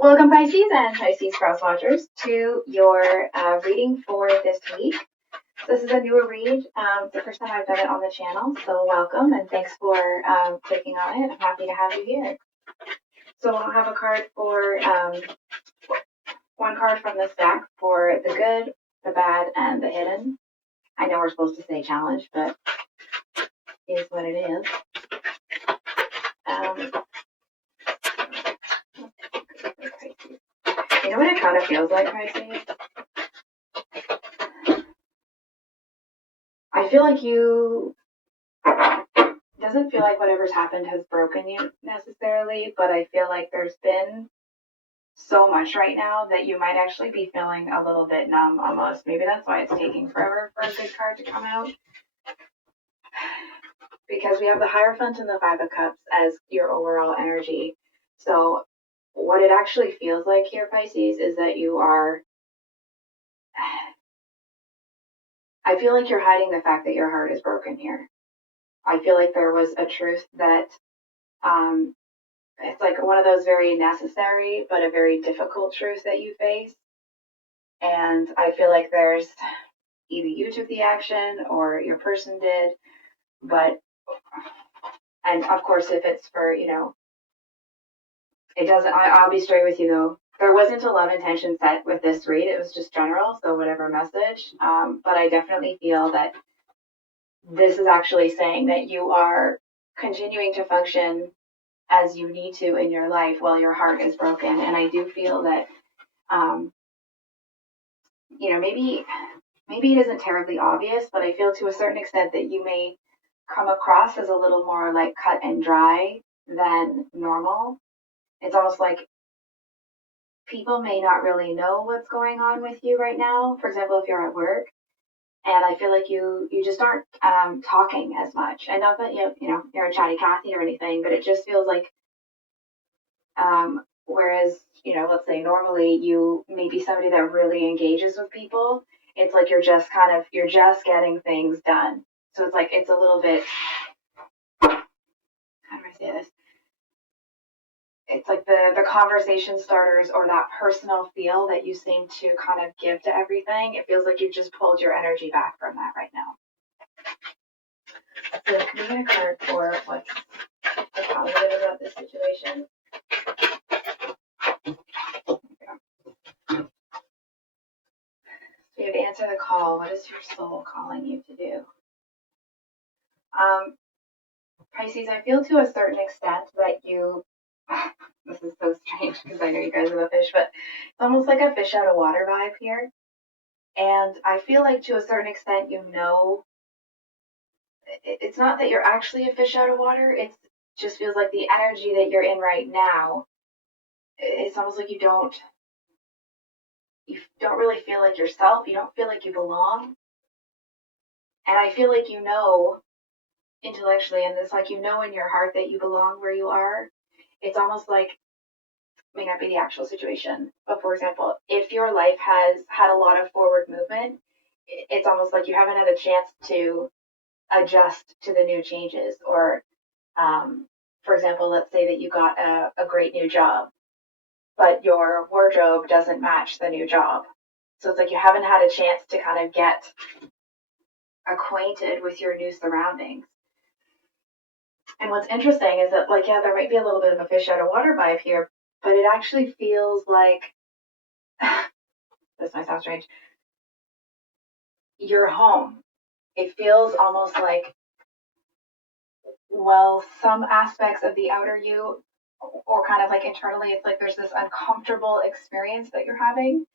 Welcome, Pisces and Pisces cross watchers, to your reading for this week. This is a newer read. It's the first time I've done it on the channel, so welcome and thanks for clicking on it. I'm happy to have you here. So I'll have a card for one card from the stack for the good, the bad, and the hidden. I know we're supposed to say challenge, but it is what it is. You know what it kind of feels like, Pisces? I feel like doesn't feel like whatever's happened has broken you necessarily, but I feel like there's been so much right now that you might actually be feeling a little bit numb almost. Maybe that's why it's taking forever for a good card to come out. Because we have the Hierophant and the Five of Cups as your overall energy. So what it actually feels like here, Pisces, is that I feel like you're hiding the fact that your heart is broken here. I feel like there was a truth that it's like one of those very necessary but a very difficult truth that you face. And I feel like there's either you took the action or your person did, and of course, if it's for, it doesn't, I'll be straight with you though. There wasn't a love intention set with this read. It was just general, so whatever message. But I definitely feel that this is actually saying that you are continuing to function as you need to in your life while your heart is broken. And I do feel that, maybe it isn't terribly obvious, but I feel to a certain extent that you may come across as a little more like cut and dry than normal. It's almost like people may not really know what's going on with you right now. For example, if you're at work, and I feel like you just aren't talking as much. And not that you're a chatty Cathy or anything, but it just feels like whereas let's say normally you may be somebody that really engages with people. It's like you're just getting things done. So it's like it's a little bit, how do I say this? It's like the conversation starters or that personal feel that you seem to kind of give to everything. It feels like you've just pulled your energy back from that right now. So can we get a card for what's the positive about this situation? So you have to answer the call. What is your soul calling you to do? Pisces, I feel to a certain extent that you, this is so strange because I know you guys are the fish, but it's almost like a fish out of water vibe here. And I feel like to a certain extent, it's not that you're actually a fish out of water. It just feels like the energy that you're in right now, it's almost like you don't really feel like yourself. You don't feel like you belong. And I feel like intellectually, and it's like in your heart that you belong where you are. It's almost like, may not be the actual situation, but for example, if your life has had a lot of forward movement, it's almost like you haven't had a chance to adjust to the new changes. Or for example, let's say that you got a great new job, but your wardrobe doesn't match the new job. So it's like you haven't had a chance to kind of get acquainted with your new surroundings. And what's interesting is that, there might be a little bit of a fish out of water vibe here, but it actually feels like, this might sound strange, you're home. It feels almost like, some aspects of the outer you, or kind of like internally, it's like there's this uncomfortable experience that you're having.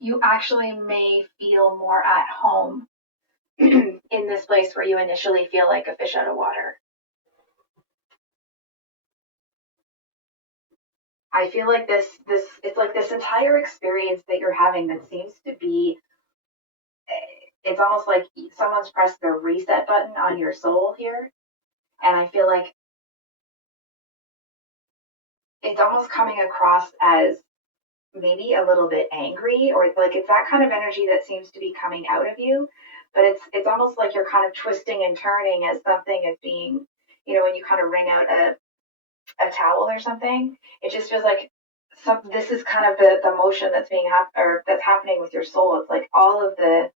You actually may feel more at home in this place where you initially feel like a fish out of water. I feel like it's like this entire experience that you're having that seems to be, it's almost like someone's pressed the reset button on your soul here. And I feel like it's almost coming across as maybe a little bit angry, or like it's that kind of energy that seems to be coming out of you. But it's almost like you're kind of twisting and turning as something as being, when you kind of wring out a towel or something, it just feels like this is kind of the motion that's that's happening with your soul. It's like all of the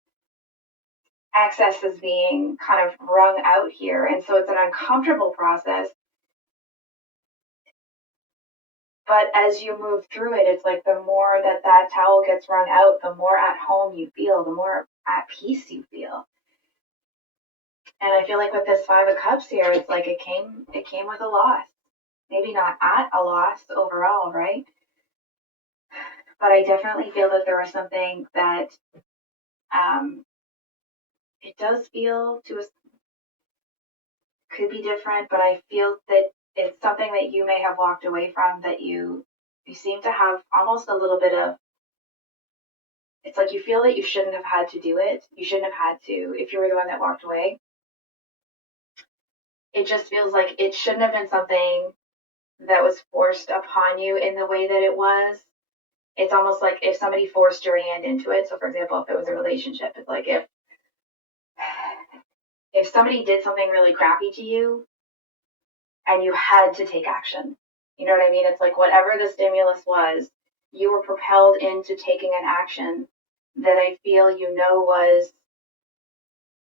excess is being kind of wrung out here. And so it's an uncomfortable process. But as you move through it, it's like the more that towel gets wrung out, the more at home you feel, the more at peace you feel. And I feel like with this Five of Cups here, it's like it came with a loss. Maybe not at a loss overall, right? But I definitely feel that there was something that it does feel could be different, but I feel that it's something that you may have walked away from, that you seem to have almost a little bit of, it's like you feel that you shouldn't have had to do it. You shouldn't have had to, if you were the one that walked away. It just feels like it shouldn't have been something that was forced upon you in the way that it was. It's almost like if somebody forced your hand into it. So for example, if it was a relationship, it's like if somebody did something really crappy to you and you had to take action. You know what I mean? It's like whatever the stimulus was, you were propelled into taking an action that I feel was,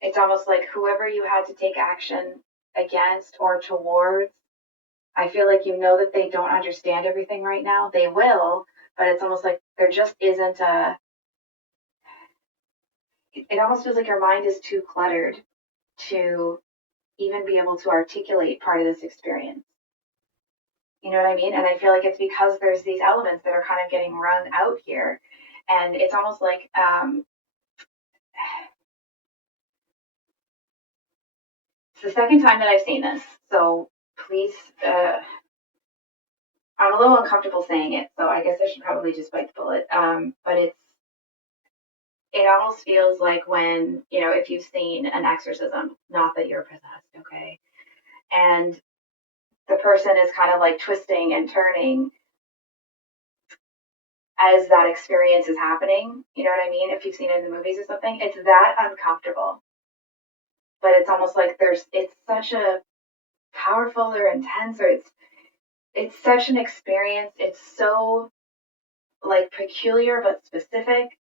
it's almost like whoever you had to take action against or towards, I feel like that they don't understand everything right now. They will, but it's almost like there just isn't it almost feels like your mind is too cluttered to even be able to articulate part of this experience. You know what I mean? And I feel like it's because there's these elements that are kind of getting wrung out here. And it's almost like it's the second time that I've seen this. So please, I'm a little uncomfortable saying it, so I guess I should probably just bite the bullet. But it almost feels like when, if you've seen an exorcism, not that you're possessed, okay? And the person is kind of like twisting and turning as that experience is happening. You know what I mean? If you've seen it in the movies or something, it's that uncomfortable. But it's almost like it's such a powerful or intense, or it's such an experience. It's so like peculiar but specific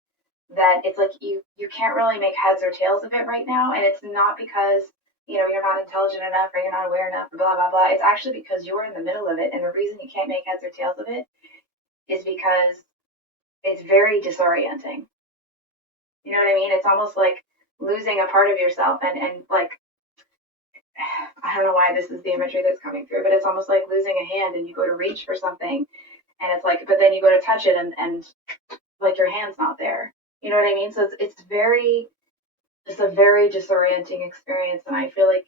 that it's like you can't really make heads or tails of it right now. And it's not because you're not intelligent enough or you're not aware enough or blah blah blah. It's actually because you're in the middle of it, and the reason you can't make heads or tails of it is because it's very disorienting. You know what I mean? It's almost like losing a part of yourself, and like, I don't know why this is the imagery that's coming through, but it's almost like losing a hand and you go to reach for something and it's like, but then you go to touch it and like your hand's not there. You know what I mean? So it's a very disorienting experience. And I feel like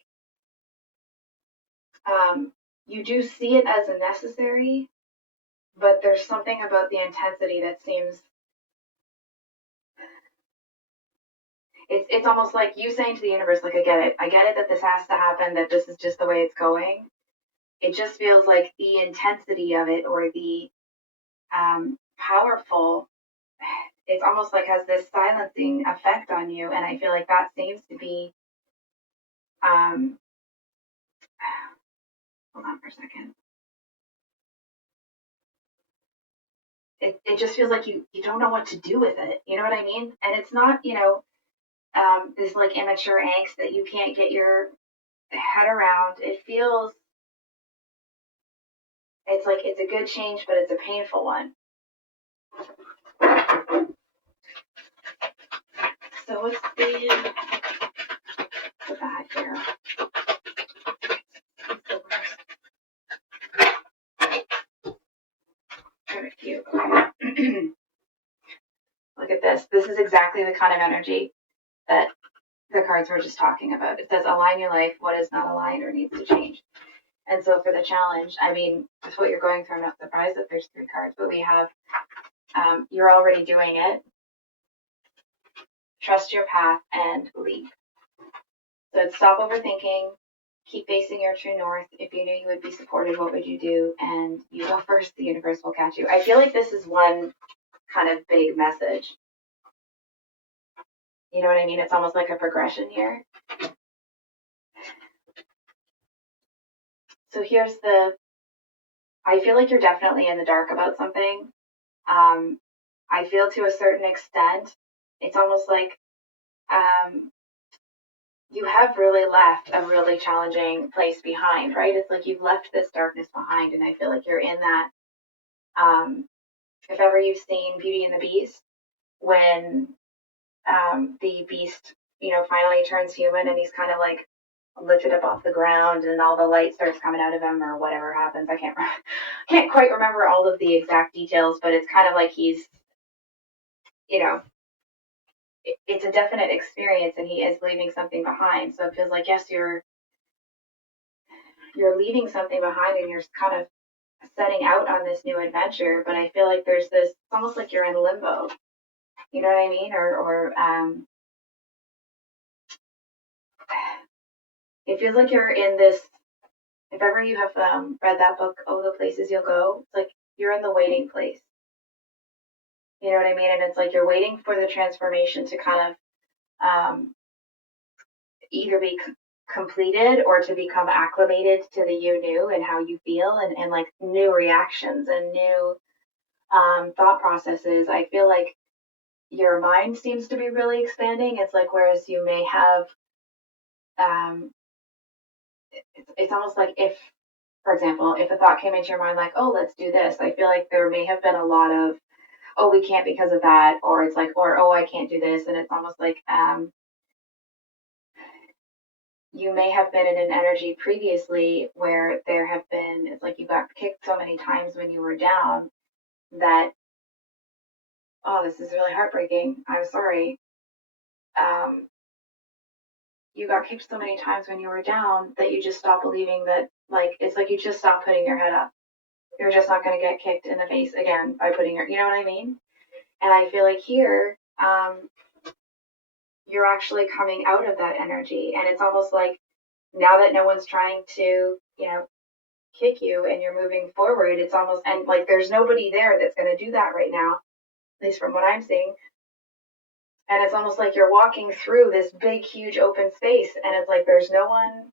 you do see it as a necessary, but there's something about the intensity that seems, it's almost like you saying to the universe, like, I get it that this has to happen, that this is just the way it's going. It just feels like the intensity of it, or the powerful, it's almost like has this silencing effect on you. And I feel like that seems to be, hold on for a second. It just feels like you don't know what to do with it. You know what I mean? And it's not, this like immature angst that you can't get your head around. It feels, it's like it's a good change, but it's a painful one. So what's the bad here? Very cute. Okay. Look at this. This is exactly the kind of energy that the cards were just talking about. It says align your life, what is not aligned or needs to change. And so for the challenge, I mean, with what you're going through, I'm not surprised that there's 3 cards, but we have you're already doing it, trust your path, and leap. So it's stop overthinking, keep facing your true north. If you knew you would be supported, what would you do? And you go first, the universe will catch you. I feel like this is one kind of big message. You know what I mean? It's almost like a progression here. So here's I feel like you're definitely in the dark about something. I feel to a certain extent, it's almost like you have really left a really challenging place behind, right? It's like you've left this darkness behind, and I feel like you're in that. If ever you've seen Beauty and the Beast, when the beast, finally turns human and he's kind of like lifted up off the ground and all the light starts coming out of him or whatever happens. I can't quite remember all of the exact details, but it's kind of like he's, you know, it's a definite experience and he is leaving something behind. So it feels like, yes, you're leaving something behind and you're kind of setting out on this new adventure, but I feel like there's this, it's almost like you're in limbo. You know what I mean? Or it feels like you're in this. If ever you have read that book, Oh, the Places You'll Go, it's like you're in the waiting place. You know what I mean? And it's like you're waiting for the transformation to kind of either be completed or to become acclimated to the you new and how you feel and like new reactions and new thought processes. I feel like your mind seems to be really expanding. It's like whereas you may have, um, it's almost like if, for example, if a thought came into your mind like, oh, let's do this, I feel like there may have been a lot of, oh, we can't because of that, or it's like, or oh, I can't do this, and it's almost like you may have been in an energy previously where there have been, it's like you got kicked so many times when you were down that, oh, this is really heartbreaking. I'm sorry. Um, you got kicked so many times when you were down that you just stopped believing that, like, it's like you just stopped putting your head up. You're just not going to get kicked in the face again by putting your, you know what I mean? And I feel like here, you're actually coming out of that energy. And it's almost like now that no one's trying to, kick you and you're moving forward, it's almost, and like there's nobody there that's going to do that right now, at least from what I'm seeing. And it's almost like you're walking through this big, huge open space, and it's like there's no one,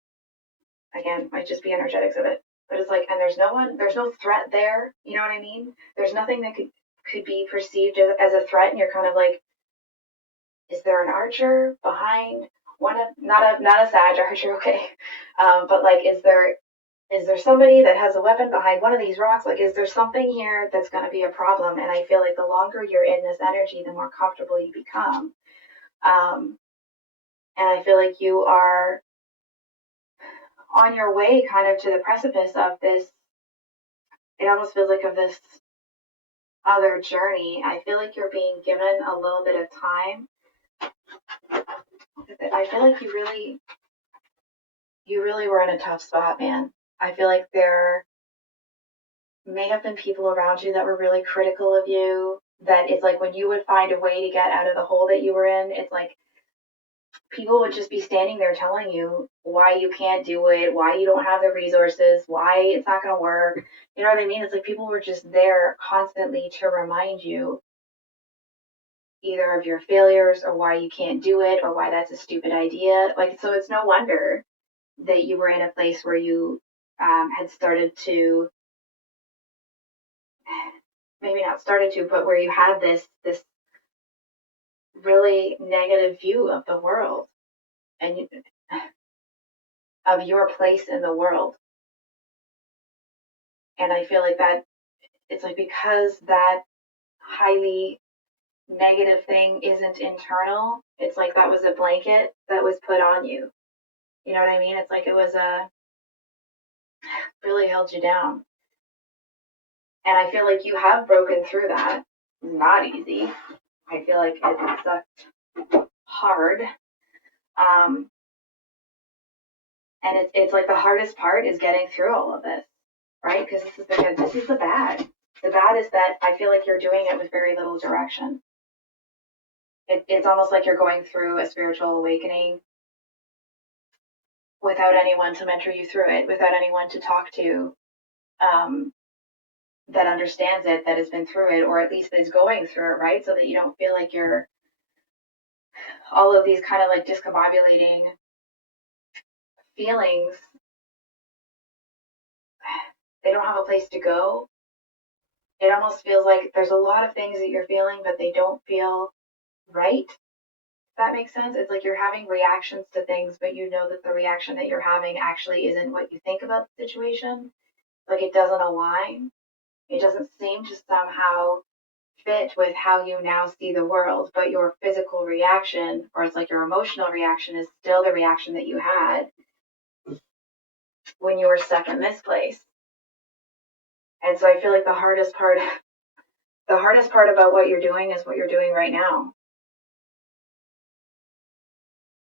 again, might just be energetics of it, but it's like, and there's no one, there's no threat there. You know what I mean? There's nothing that could be perceived as a threat, and you're kind of like, is there an archer behind one of, not a Sag archer, okay, but like, is there somebody that has a weapon behind one of these rocks? Like, is there something here that's going to be a problem? And I feel like the longer you're in this energy, the more comfortable you become. And I feel like you are on your way kind of to the precipice of this. It almost feels like of this other journey. I feel like you're being given a little bit of time. I feel like you really were in a tough spot, man. I feel like there may have been people around you that were really critical of you, that it's like when you would find a way to get out of the hole that you were in, it's like people would just be standing there telling you why you can't do it, why you don't have the resources, why it's not going to work. You know what I mean? It's like people were just there constantly to remind you either of your failures or why you can't do it or why that's a stupid idea. Like, so it's no wonder that you were in a place where you had started to, maybe not started to, but where you had this really negative view of the world and of your place in the world. And I feel like that it's like because that highly negative thing isn't internal, it's like that was a blanket that was put on you. You know what I mean? It's like it was really held you down. And I feel like you have broken through that. Not easy. I feel like it sucked hard. And it's like the hardest part is getting through all of this, right? Because this is the good, this is the bad. The bad is that I feel like you're doing it with very little direction. It's almost like you're going through a spiritual awakening without anyone to mentor you through it, without anyone to talk to that understands it, that has been through it, or at least is going through it, right? So that you don't feel like you're all of these kind of like discombobulating feelings, they don't have a place to go. it almost feels like there's a lot of things that you're feeling, but they don't feel right. If that makes sense. It's like you're having reactions to things, but you know that the reaction that you're having actually isn't what you think about the situation. Like it doesn't align. It doesn't seem to somehow fit with how you now see the world, but your physical reaction, or it's like your emotional reaction, is still the reaction that you had when you were stuck in this place. And so I feel like the hardest part about what you're doing is what you're doing right now.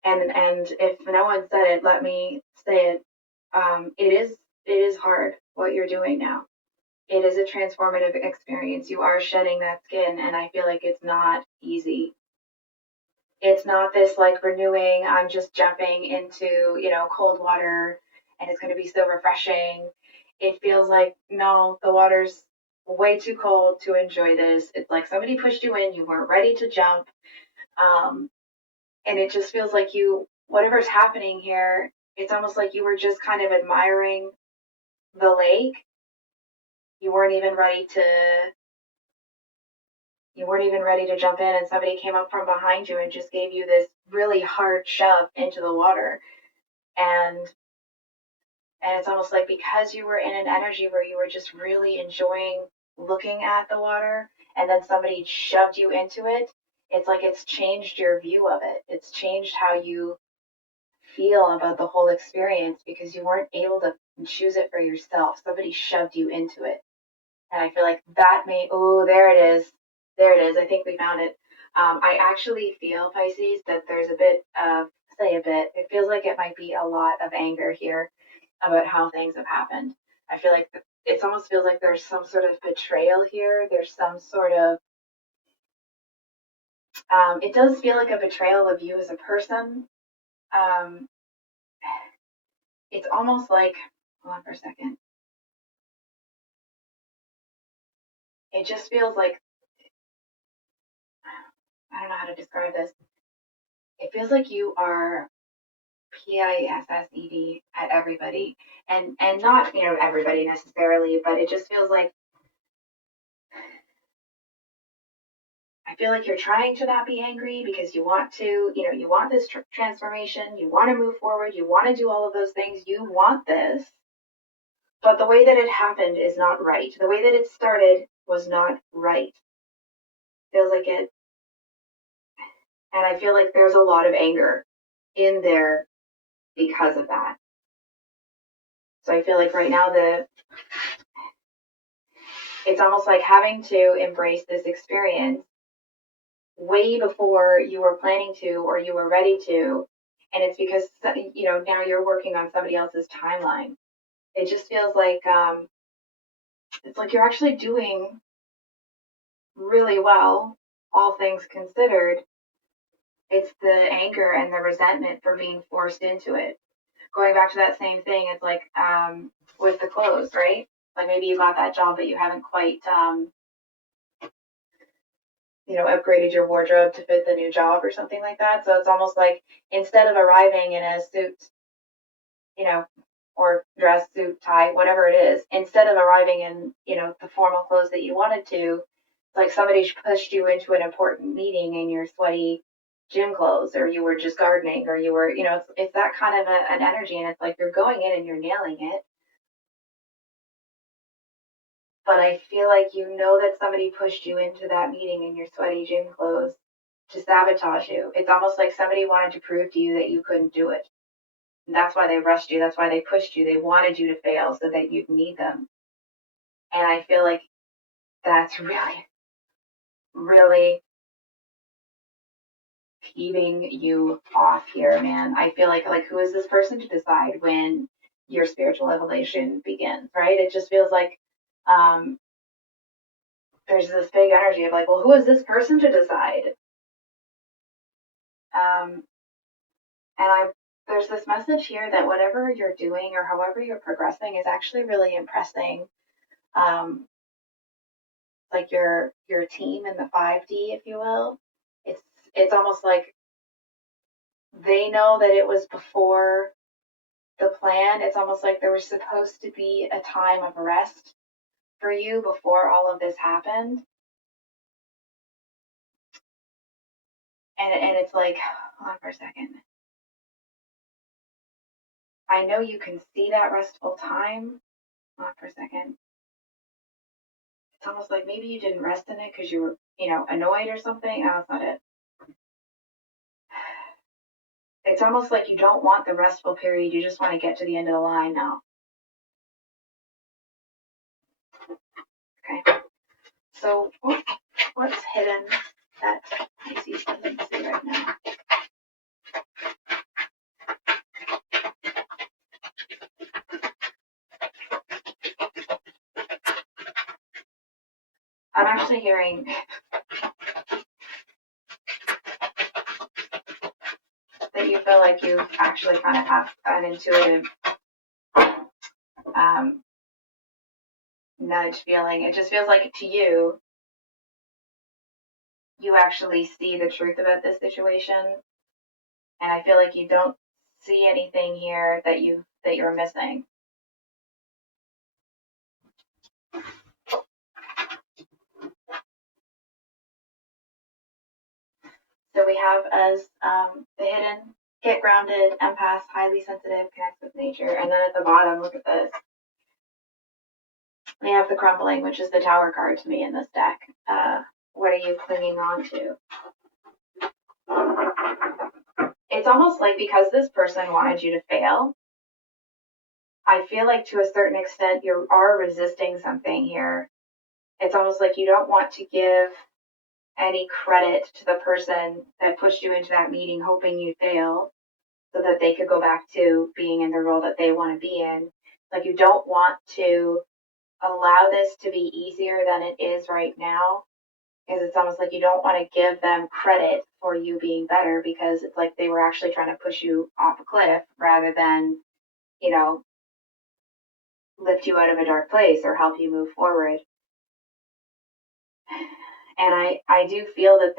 And if no one said it, let me say it. It is hard what you're doing now. It is a transformative experience. You are shedding that skin, and I feel like it's not easy. It's not this like renewing, I'm just jumping into, cold water and it's going to be so refreshing. It feels like, no, the water's way too cold to enjoy this. It's like somebody pushed you in, you weren't ready to jump. Um, and it just feels like whatever's happening here, it's almost like you were just kind of admiring the lake. You weren't even ready to jump in, and somebody came up from behind you and just gave you this really hard shove into the water. And it's almost like because you were in an energy where you were just really enjoying looking at the water, and then somebody shoved you into it, it's like it's changed your view of it. It's changed how you feel about the whole experience because you weren't able to choose it for yourself. Somebody shoved you into it. And I feel like that there it is. There it is. I think we found it. I actually feel, Pisces, that there's it feels like it might be a lot of anger here about how things have happened. I feel like it almost feels like there's some sort of betrayal here. There's some sort of, it does feel like a betrayal of you as a person. Um, it's almost like, hold on for a second. It just feels like, I don't know how to describe this. It feels like you are PISSED at everybody, and not everybody necessarily, but it just feels like I feel like you're trying to not be angry because you want to, you want this transformation, you want to move forward, you want to do all of those things, you want this, but the way that it happened is not right. The way that it started was not right. Feels like it, and I feel like there's a lot of anger in there because of that. So I feel like right now it's almost like having to embrace this experience way before you were planning to or you were ready to. And it's because, now you're working on somebody else's timeline. It just feels like, it's like you're actually doing really well, all things considered. It's the anger and the resentment for being forced into it. Going back to that same thing, it's like, with the clothes, right? Like maybe you got that job, but you haven't quite, upgraded your wardrobe to fit the new job or something like that. So it's almost like instead of arriving in a suit, or dress, suit, tie, whatever it is, instead of arriving in, the formal clothes that you wanted to, like somebody pushed you into an important meeting in your sweaty gym clothes, or you were just gardening, or you were, it's that kind of an energy. And it's like you're going in and you're nailing it. But I feel like that somebody pushed you into that meeting in your sweaty gym clothes to sabotage you. It's almost like somebody wanted to prove to you that you couldn't do it. And that's why they rushed you. That's why they pushed you. They wanted you to fail so that you'd need them. And I feel like that's really, really peeving you off here, man. I feel like who is this person to decide when your spiritual evolution begins, right? It just feels like there's this big energy of like, well, who is this person to decide? Um, and there's this message here that whatever you're doing or however you're progressing is actually really impressing, um, like your team in the 5D, if you will. It's almost like they know that it was before the plan. It's almost like there was supposed to be a time of rest for you before all of this happened. And it's like, hold on for a second. I know you can see that restful time. Hold on for a second. It's almost like maybe you didn't rest in it because you were, annoyed or something. No, that's not it. It's almost like you don't want the restful period. You just want to get to the end of the line now. Okay. So what's hidden that Pisces doesn't see right now? I'm actually hearing that you feel like you actually kind of have an intuitive nudge feeling. It just feels like to you, you actually see the truth about this situation. And I feel like you don't see anything here that you're missing. So we have as the hidden, get grounded, empath, highly sensitive, connects with nature. And then at the bottom, look at this. We have the crumbling, which is the tower card to me in this deck. What are you clinging on to? It's almost like because this person wanted you to fail, I feel like to a certain extent you are resisting something here. It's almost like you don't want to give any credit to the person that pushed you into that meeting hoping you fail so that they could go back to being in the role that they want to be in. Like you don't want to allow this to be easier than it is right now, because it's almost like you don't want to give them credit for you being better, because it's like they were actually trying to push you off a cliff rather than, lift you out of a dark place or help you move forward. And I do feel that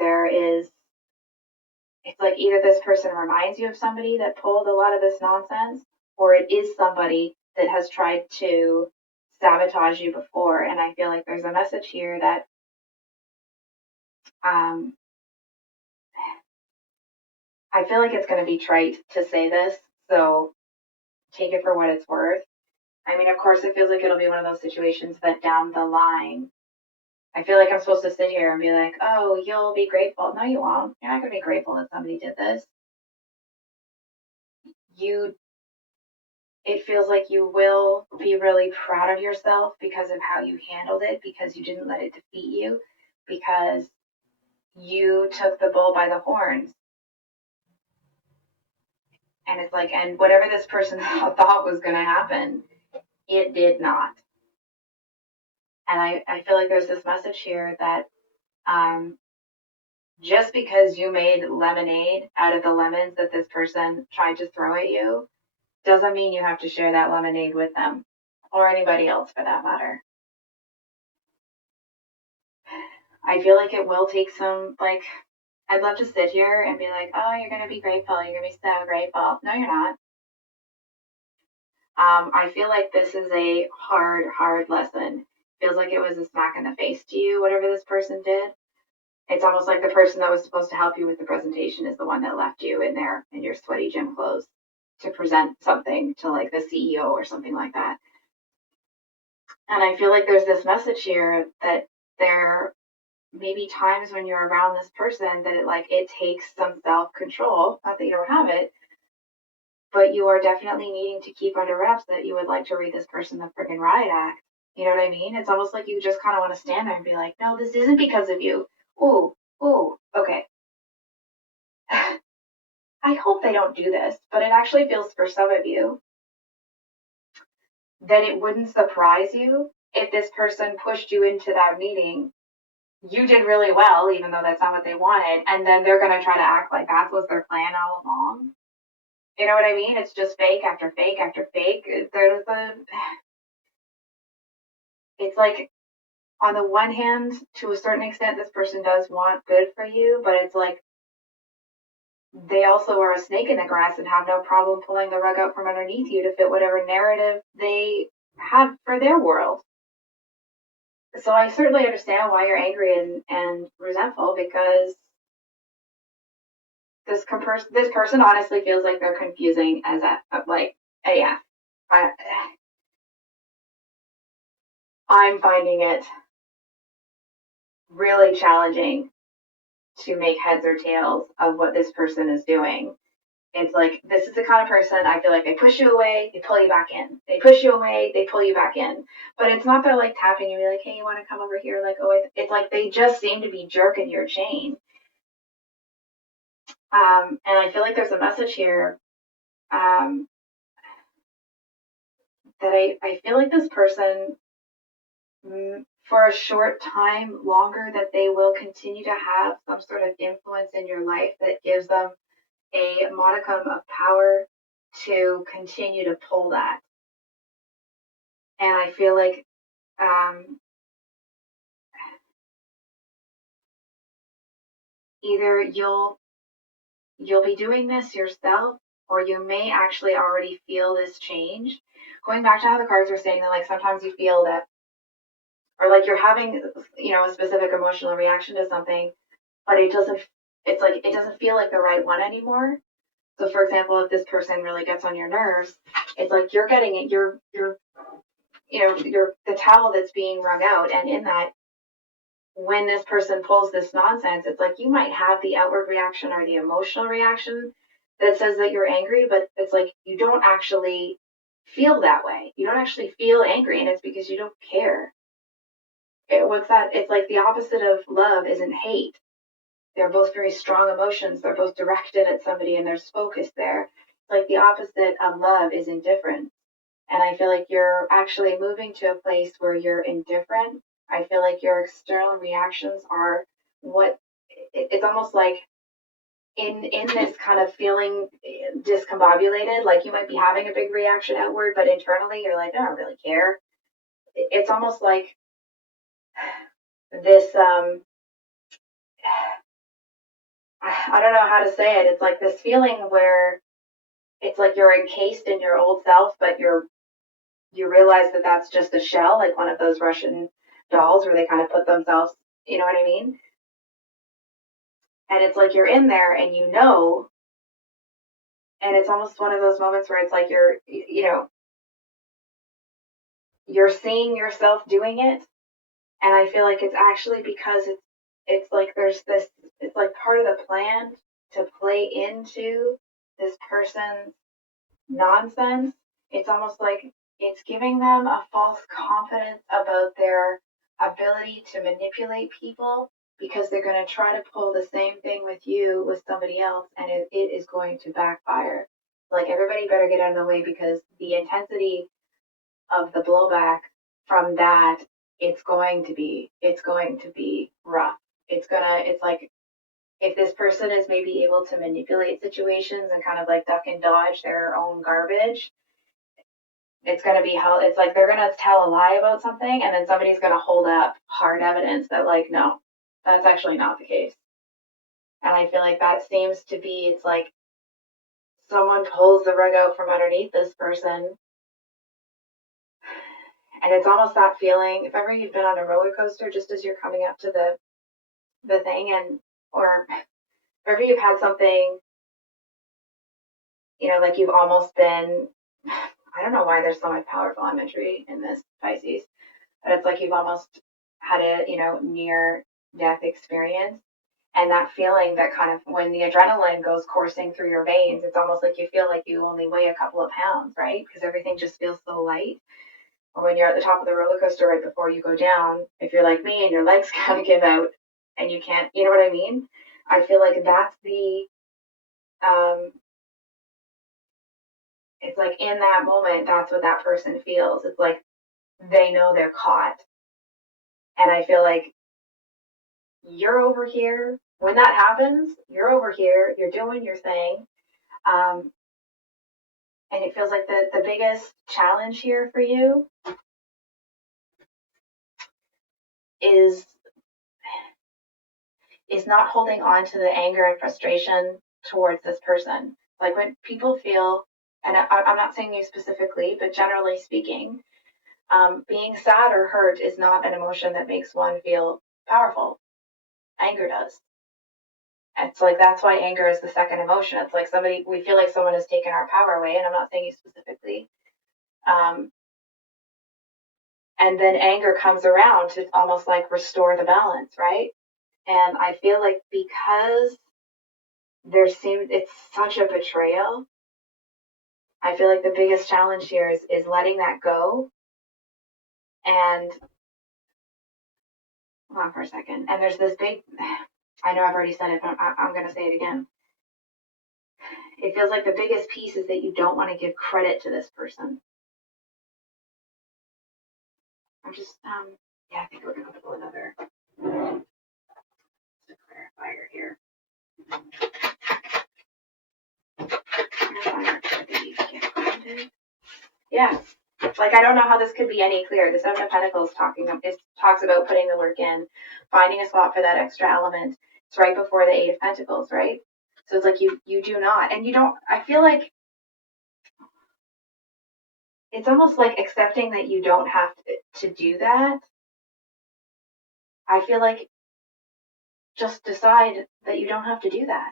it's like either this person reminds you of somebody that pulled a lot of this nonsense, or it is somebody that has tried to sabotage you before. And I feel like there's a message here that I feel like it's going to be trite to say this, so take it for what it's worth. I mean, of course, it feels like it'll be one of those situations that down the line, I feel like I'm supposed to sit here and be like, oh, you'll be grateful. No, you won't. You're not going to be grateful that somebody did this. It feels like you will be really proud of yourself because of how you handled it, because you didn't let it defeat you, because you took the bull by the horns. And it's like, and whatever this person thought was going to happen, it did not. And I feel like there's this message here that just because you made lemonade out of the lemons that this person tried to throw at you doesn't mean you have to share that lemonade with them, or anybody else for that matter. I feel like it will take some, like, I'd love to sit here and be like, oh, you're going to be grateful. You're going to be so grateful. No, you're not. I feel like this is a hard lesson. Feels like it was a smack in the face to you, whatever this person did. It's almost like the person that was supposed to help you with the presentation is the one that left you in there in your sweaty gym clothes to present something to like the CEO or something like that. And I feel like there's this message here that there may be times when you're around this person that it takes some self-control. Not that you don't have it, but you are definitely needing to keep under wraps that you would like to read this person the friggin' riot act. You know what I mean? It's almost like you just kind of want to stand there and be like, no, this isn't because of you. Ooh, okay. I hope they don't do this, but it actually feels for some of you that it wouldn't surprise you if this person pushed you into that meeting. You did really well, even though that's not what they wanted, and then they're going to try to act like that was their plan all along. You know what I mean? It's just fake after fake after fake. It's like, on the one hand, to a certain extent, this person does want good for you, but it's like they also are a snake in the grass and have no problem pulling the rug out from underneath you to fit whatever narrative they have for their world. So I certainly understand why you're angry and resentful, because this person honestly feels like they're confusing as like AF. I, I'm finding it really challenging to make heads or tails of what this person is doing. It's like, this is the kind of person I feel like they push you away, they pull you back in. They push you away, they pull you back in. But it's not they're like tapping you, like, hey, you want to come over here? Like, oh, it's like they just seem to be jerking your chain. And I feel like there's a message here, that I feel like this person, for a short time longer, that they will continue to have some sort of influence in your life that gives them a modicum of power to continue to pull that. And I feel like, either you'll be doing this yourself, or you may actually already feel this change. Going back to how the cards were saying that, like, sometimes you feel that, or like you're having, a specific emotional reaction to something, but it's like it doesn't feel like the right one anymore. So for example, if this person really gets on your nerves, it's like you're getting it, you're the towel that's being wrung out, and in that, when this person pulls this nonsense, it's like you might have the outward reaction or the emotional reaction that says that you're angry, but it's like you don't actually feel that way. You don't actually feel angry, and it's because you don't care. What's that? It's like the opposite of love isn't hate. They're both very strong emotions. They're both directed at somebody, and there's focus there. It's like the opposite of love is indifference. And I feel like you're actually moving to a place where you're indifferent. I feel like your external reactions are what it's almost like, in this kind of feeling discombobulated, like you might be having a big reaction outward, but internally you're like, I don't really care. It's almost like this, I don't know how to say it. It's like this feeling where it's like you're encased in your old self, but you realize that that's just a shell, like one of those Russian dolls where they kind of put themselves, you know what I mean? And it's like you're in there and and it's almost one of those moments where it's like you're seeing yourself doing it. And I feel like it's actually because it's like there's this, it's like part of the plan to play into this person's nonsense. It's almost like it's giving them a false confidence about their ability to manipulate people, because they're going to try to pull the same thing with you with somebody else, and it is going to backfire. Like, everybody better get out of the way, because the intensity of the blowback from that, it's going to be rough. It's like, if this person is maybe able to manipulate situations and kind of like duck and dodge their own garbage, it's going to be how it's like they're going to tell a lie about something, and then somebody's going to hold up hard evidence that, like, no, that's actually not the case. And I feel like that seems to be, it's like someone pulls the rug out from underneath this person. And it's almost that feeling, if ever you've been on a roller coaster, just as you're coming up to the thing, and or if ever you've had something, like you've almost been, I don't know why there's so much powerful imagery in this, Pisces, but it's like you've almost had a, near death experience. And that feeling, that kind of, when the adrenaline goes coursing through your veins, it's almost like you feel like you only weigh a couple of pounds, right? Because everything just feels so light. Or when you're at the top of the roller coaster right before you go down, if you're like me and your legs kind of give out and you can't, you know what I mean? I feel like that's it's like in that moment, that's what that person feels. It's like they know they're caught. And I feel like you're over here. When that happens, you're over here, you're doing your thing. Um, and it feels like the biggest challenge here for you is not holding on to the anger and frustration towards this person. Like, when people feel, and I'm not saying you specifically, but generally speaking, Being sad or hurt is not an emotion that makes one feel powerful. Anger does. It's like, that's why anger is the second emotion. It's like we feel like someone has taken our power away, and I'm not saying you specifically. And then anger comes around to almost like restore the balance, right? And I feel like because it's such a betrayal, I feel like the biggest challenge here is letting that go. And hold on for a second. And there's this big, I know I've already said it, but I'm going to say it again. It feels like the biggest piece is that you don't want to give credit to this person. I'm just, I think we're going to pull another clarifier here. Yeah. Like, I don't know how this could be any clearer. The Seven of Pentacles talks about putting the work in, finding a spot for that extra element. It's right before the Eight of Pentacles, right? So it's like you do not, and you don't, I feel like it's almost like accepting that you don't have to do that. I feel like just decide that you don't have to do that.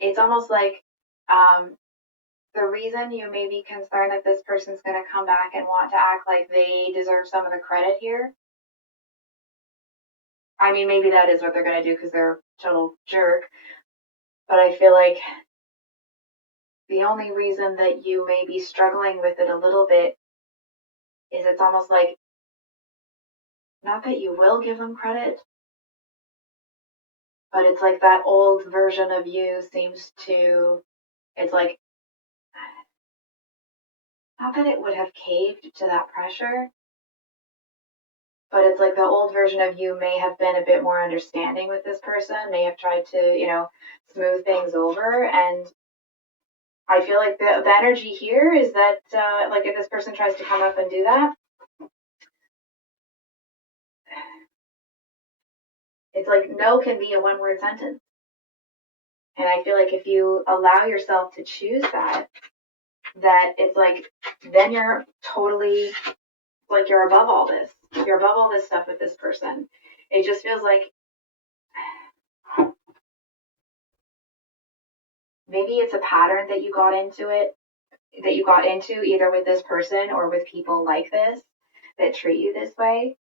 It's almost like the reason you may be concerned that this person's going to come back and want to act like they deserve some of the credit here. I mean, maybe that is what they're going to do because they're a total jerk. But I feel like the only reason that you may be struggling with it a little bit is it's almost like, not that you will give them credit, but it's like that old version of you seems to, it's like, not that it would have caved to that pressure, but it's like the old version of you may have been a bit more understanding with this person, may have tried to, smooth things over. And I feel like the energy here is that, like, if this person tries to come up and do that, it's like no can be a one-word sentence. And I feel like if you allow yourself to choose that it's like, then you're totally, like, you're above all this. You're above all this stuff with this person. It just feels like maybe it's a pattern that you got into either with this person or with people like this that treat you this way.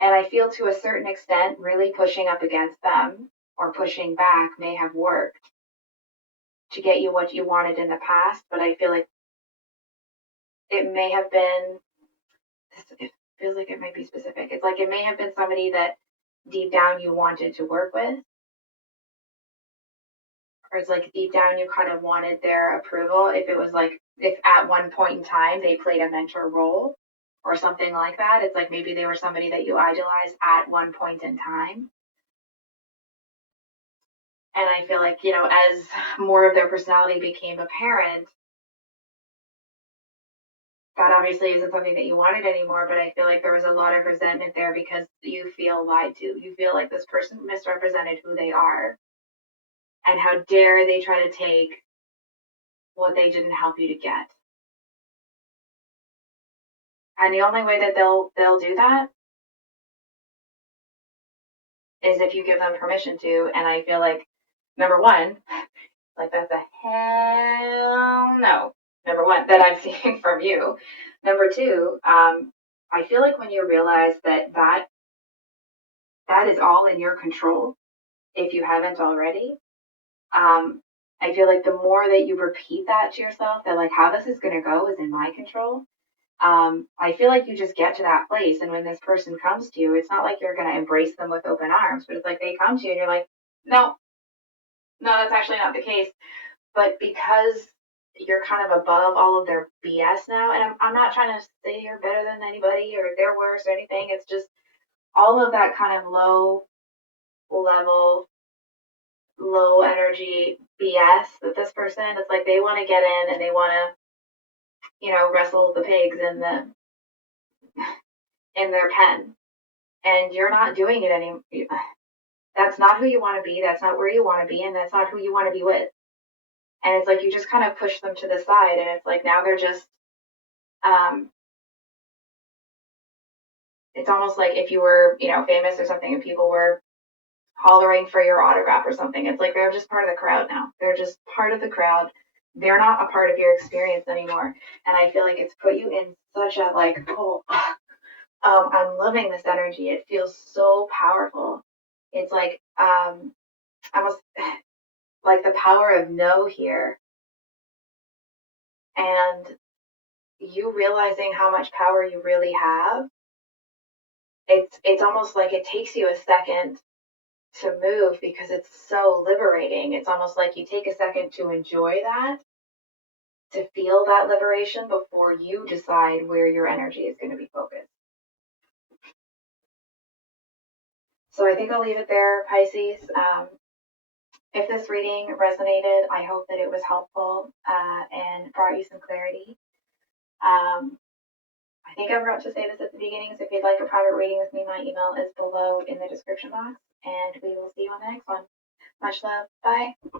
And I feel to a certain extent, really pushing up against them or pushing back may have worked to get you what you wanted in the past. But I feel like it may have been, it feels like it might be specific. It's like it may have been somebody that deep down you wanted to work with. Or it's like deep down you kind of wanted their approval. If at one point in time they played a mentor role or something like that, it's like maybe they were somebody that you idolized at one point in time. And I feel like, as more of their personality became apparent, that obviously isn't something that you wanted anymore, but I feel like there was a lot of resentment there because you feel lied to. You feel like this person misrepresented who they are. And how dare they try to take what they didn't help you to get. And the only way that they'll do that is if you give them permission to. And I feel like, number one, like, that's a hell no. Number one, that I'm seeing from you. Number two, I feel like when you realize that is all in your control, if you haven't already, I feel like the more that you repeat that to yourself, that like how this is going to go is in my control. I feel like you just get to that place, and when this person comes to you, it's not like you're going to embrace them with open arms, but it's like they come to you and you're like, no, that's actually not the case. But because you're kind of above all of their BS now, and I'm not trying to say you're better than anybody or they're worse or anything. It's just all of that kind of low level, low energy BS that this person, it's like they want to get in and they want to, wrestle the pigs in their pen. And you're not doing it anymore. That's not who you want to be. That's not where you want to be. And that's not who you want to be with. And it's like you just kind of push them to the side, and it's like now they're just, um, it's almost like if you were, famous or something and people were hollering for your autograph or something. It's like they're just part of the crowd now. They're just part of the crowd. They're not a part of your experience anymore. And I feel like it's put you in such a like, oh, I'm loving this energy. It feels so powerful. It's like almost like the power of no here, and you realizing how much power you really have. It's almost like it takes you a second to move because it's so liberating. It's almost like you take a second to enjoy that, to feel that liberation before you decide where your energy is going to be focused. So I think I'll leave it there, Pisces. If this reading resonated, I hope that it was helpful and brought you some clarity. I think I forgot to say this at the beginning, so if you'd like a private reading with me, my email is below in the description box, and we will see you on the next one. Much love. Bye.